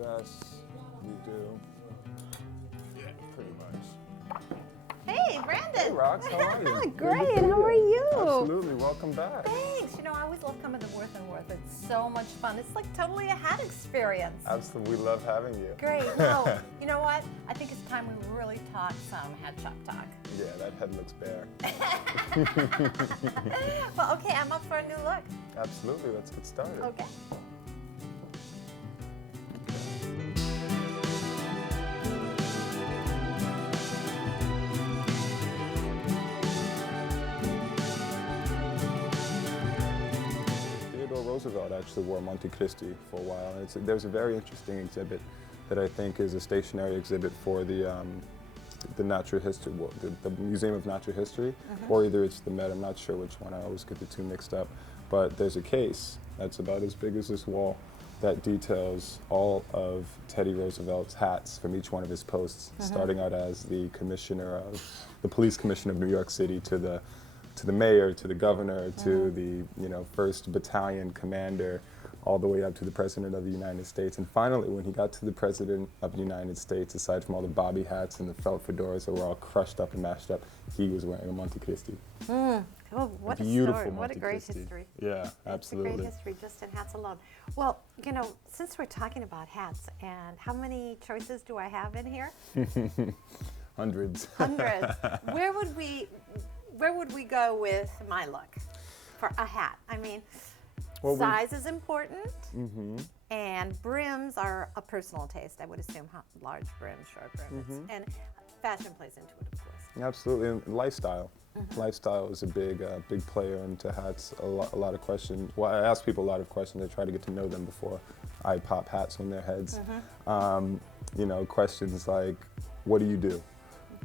vests, you do. Yeah, pretty much. Hey, Brandon. Hey, Rox, how are you? Great, how are you? Absolutely, welcome back. Thanks. You know, I always love coming to Worth and Worth. It's so much fun. It's like totally a hat experience. Absolutely, we love having you. Great. Now, you know what? I think it's time we really talk some head shop talk. Yeah, that head looks bare. Well, okay, I'm up for a new look. Absolutely, let's get started. Okay. Roosevelt actually wore Monte Cristi for a while. And there's a very interesting exhibit that I think is a stationary exhibit for the natural history, the Museum of Natural History, or either it's the Met. I'm not sure which one. I always get the two mixed up. But there's a case that's about as big as this wall that details all of Teddy Roosevelt's hats from each one of his posts, starting out as the police commissioner of New York City to the mayor, to the governor, to the first battalion commander, all the way up to the president of the United States. And finally, when he got to the president of the United States, aside from all the bobby hats and the felt fedoras that were all crushed up and mashed up, he was wearing a Monte Cristi. Oh, what a beautiful story. What a great Monte Cristi. history. Yeah, absolutely. It's a great history just in hats alone. Well, since we're talking about hats, and how many choices do I have in here? Hundreds. Hundreds. Where would we go with my look for a hat? I mean, size is important, and brims are a personal taste. I would assume large brims, short brims, and fashion plays into it, of course. Absolutely, and lifestyle. Lifestyle is a big player into hats. A lot of questions. Well, I ask people a lot of questions. I try to get to know them before I pop hats on their heads. Questions like, what do you do?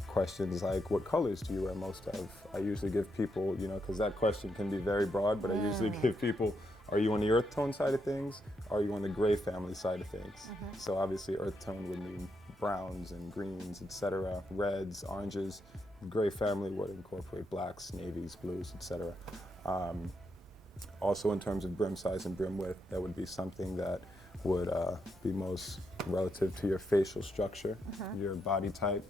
Questions like, what colors do you wear most of? I usually give people, because that question can be very broad, but I usually give people, are you on the earth tone side of things? Or are you on the gray family side of things? So obviously earth tone would mean browns and greens, etc., reds, oranges. Gray family would incorporate blacks, navies, blues, etc. Also in terms of brim size and brim width, that would be something that would be most relative to your facial structure, your body type.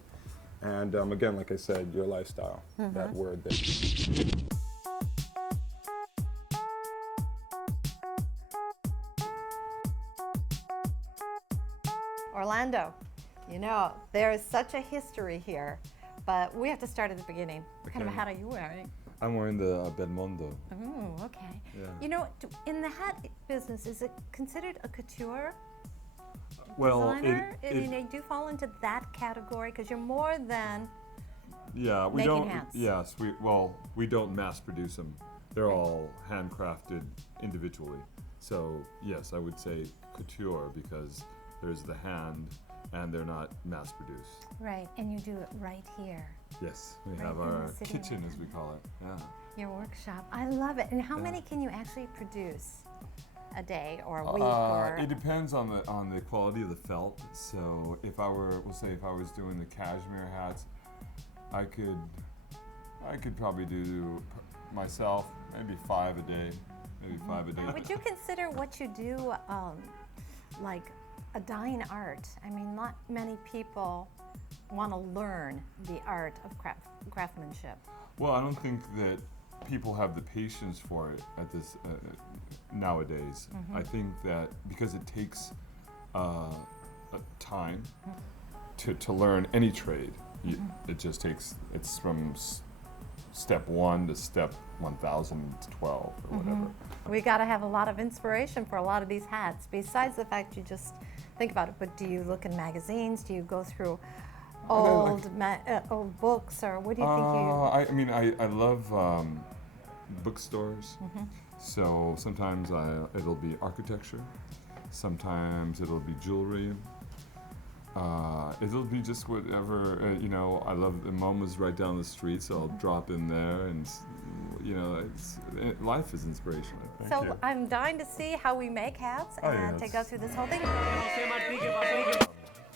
And again, like I said, your lifestyle, that word there. Orlando, there is such a history here, but we have to start at the beginning. What kind of a hat are you wearing? I'm wearing the Belmondo. Oh, okay. Yeah. In the hat business, is it considered a couture? Well, designer? They do fall into that category because you're more than yeah, we making don't. hats. Yes, we don't mass produce them. They're all handcrafted individually. So yes, I would say couture because there's the hand and they're not mass produced. Right, and you do it right here. Yes, we Right have in our the city kitchen, right as we call it. Yeah. Your workshop. I love it. And how many can you actually produce a day or a week? Or It depends on the quality of the felt. So if I was doing the cashmere hats, I could probably do myself maybe 5 a day, Would you consider what you do like a dying art? I mean, not many people want to learn the art of craftsmanship. Well, I don't think that people have the patience for it at this nowadays. I think that because it takes time to learn any trade, it just takes. It's from step 1 to step 1012 or whatever. We got to have a lot of inspiration for a lot of these hats. Besides the fact you just think about it, but do you look in magazines? Do you go through old books, or what do you think I love bookstores. So sometimes it'll be architecture, sometimes it'll be jewelry. It'll be just whatever, I love the MoMA's right down the street, so I'll drop in there and, life is inspirational. So I'm dying to see how we make hats and to go through this whole thing.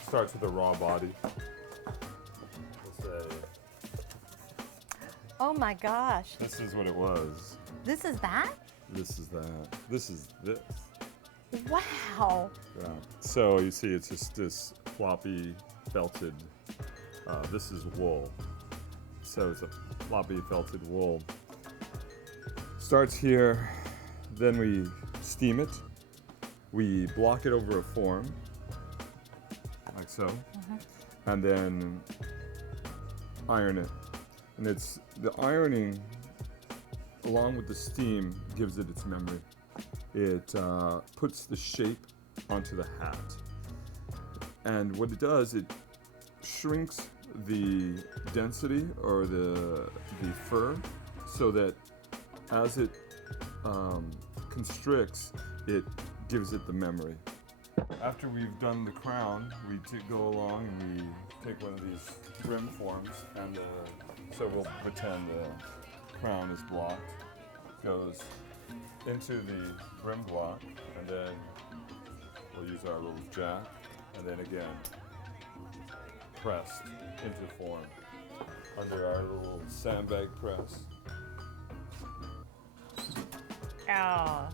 Starts with a raw body. We'll say, oh my gosh. this is what it was. This is that? This is that. This is this. Wow. Yeah. So you see, it's just this floppy felted. This is wool. So it's a floppy felted wool. Starts here, then we steam it. We block it over a form, like so, and then iron it. And it's the ironing, along with the steam, gives it its memory. It puts the shape onto the hat. And what it does, it shrinks the density or the fur so that as it constricts, it gives it the memory. After we've done the crown, we go along and we take one of these brim forms, and so we'll pretend the crown is blocked, goes into the brim block, and then we'll use our little jack, and then again pressed into form under our little sandbag press. Oh,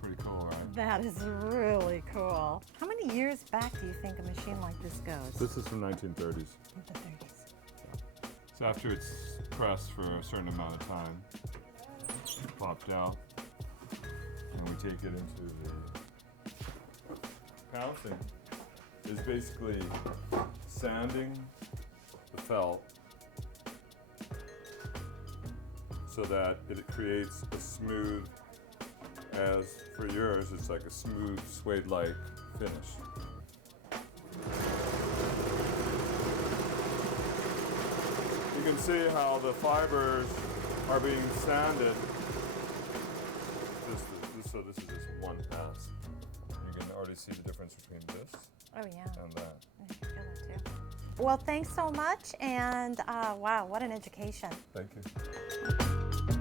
Pretty cool, right? that is really cool. How many years back do you think a machine like this goes? This is from 1930s. The 30s. So after it's pressed for a certain amount of time, popped out, and we take it into the pouncing. Is basically sanding the felt so that it creates a smooth, as for yours, it's like a smooth suede-like finish. You can see how the fibers are being sanded. So this is just one pass. You can already see the difference between this Oh, yeah. and that. I feel that too. Well, thanks so much, and wow, what an education. Thank you.